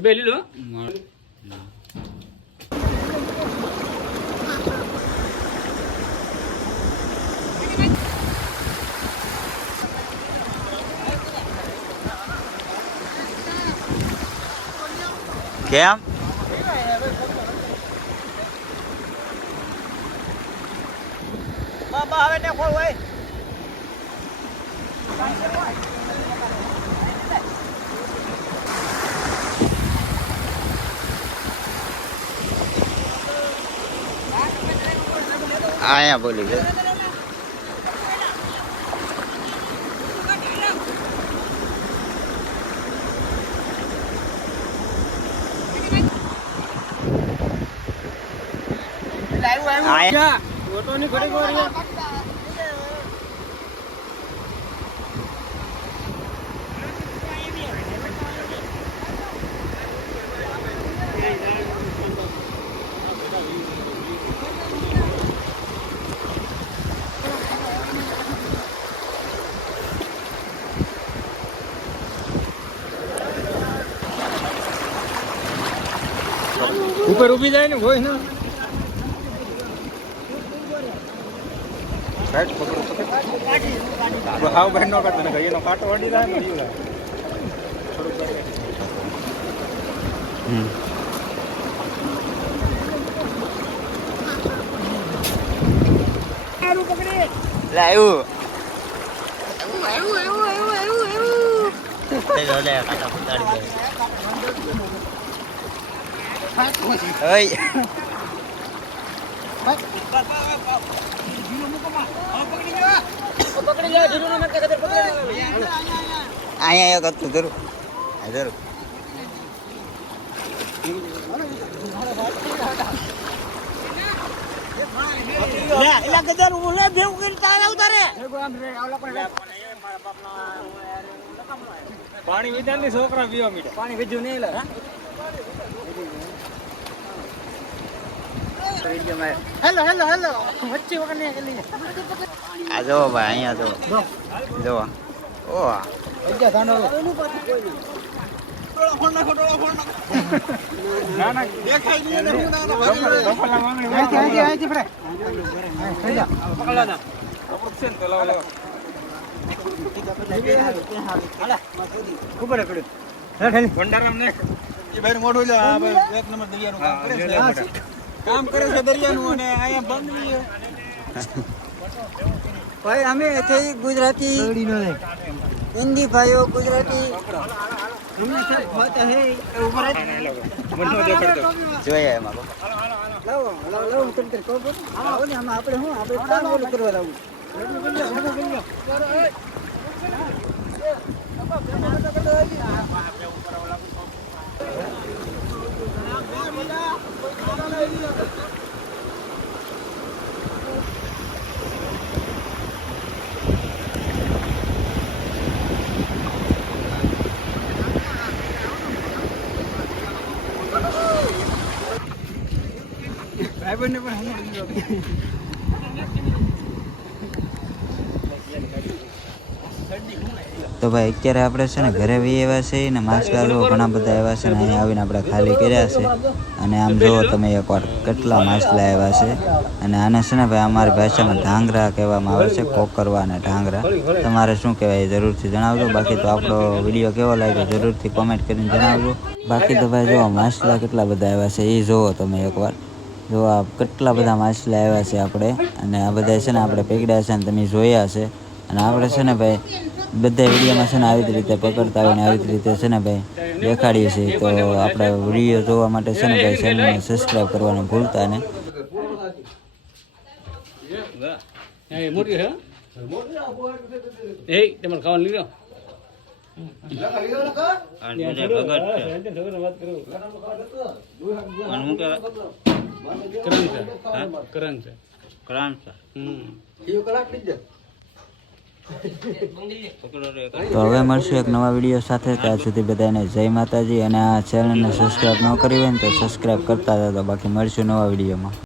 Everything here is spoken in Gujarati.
બે લીધો કેમ બાબા હવે ને કોઈ હોય આયા બોલી ગયો આયા ઓટો ની ઘડી ગોરી ઉપર ઊભી જાય ને હોય ને રાઈટ પકડો પકડ હાવ બહેન નો કરતો ને એનો કાંટો અડી જાય ને અહીંયા કરતું જરૂર જરૂર પાણી વિધાન ની છોકરા પીવા મીઠા પાણી વીજ્યું નહીં હેલો હેલો હેલો વચ્ચે વગર નહીં આ જો ભાઈ અહીંયા જો ઓ ના ના દેખાય નહીં ને હું ના બફલા માંગણી આઈ ફરે પકડલા ના આપણું છે તો લાવ લાવ ઉપર પડ્યું હેઠ ભંડારામ ને એ ભાઈ મોઢું લે આ એક નંબર દરિયાનું કામ કરે છે દરિયાનું અને અહીંયા બંધ ભાઈ અમે થઈ ગુજરાતી હિન્દી ભાઈઓ ગુજરાતી જોઈએ એમાં લાવો લાવો લાવો આપણે શું આપણે કરવા લાવું તો ભાઈ અત્યારે આપણે છે ને ઘરે બી એવા છે ને માછલા જો ઘણા બધા એવા છે ને અહીંયા આવીને આપણે ખાલી કર્યા છે અને આમ જુઓ તમે એકવાર કેટલા માછલા એવા છે અને આને છે ને ભાઈ અમારી ભાષામાં ઢાંગરા કહેવામાં આવે છે કોકરવા અને ઢાંગરા તમારે શું કહેવાય એ જરૂરથી જણાવજો બાકી તો આપણો વિડીયો કેવો લાગ્યો જરૂરથી કોમેન્ટ કરીને જણાવજો બાકી તો ભાઈ જુઓ માછલા કેટલા બધા એવા છે એ જુઓ તમે એકવાર જો આ કેટલા બધા માછલા આવ્યા છે આપણે અને આ બધા છે ને આપણે પકડ્યા છે ને તમે જોયા છે અને આપણે છે ને ભાઈ બધા વિડીયોમાં છે ને આવી જ રીતે પકડતા હોય ને આવી જ રીતે છે ને ભાઈ દેખાડીએ છીએ તો આપણે વિડીયો જોવા માટે છે ને ભાઈ ચેનલને સબસ્ક્રાઈબ કરવાનું ભૂલતા ને તો હવે મળશું એક નવા વિડીયો સાથે ત્યાં સુધી બધાને જય માતાજી અને આ ચેનલને સબસ્ક્રાઈબ ન કરી હોય ને તો સબસ્ક્રાઈબ કરતા હતા બાકી મળશું નવા વિડીયોમાં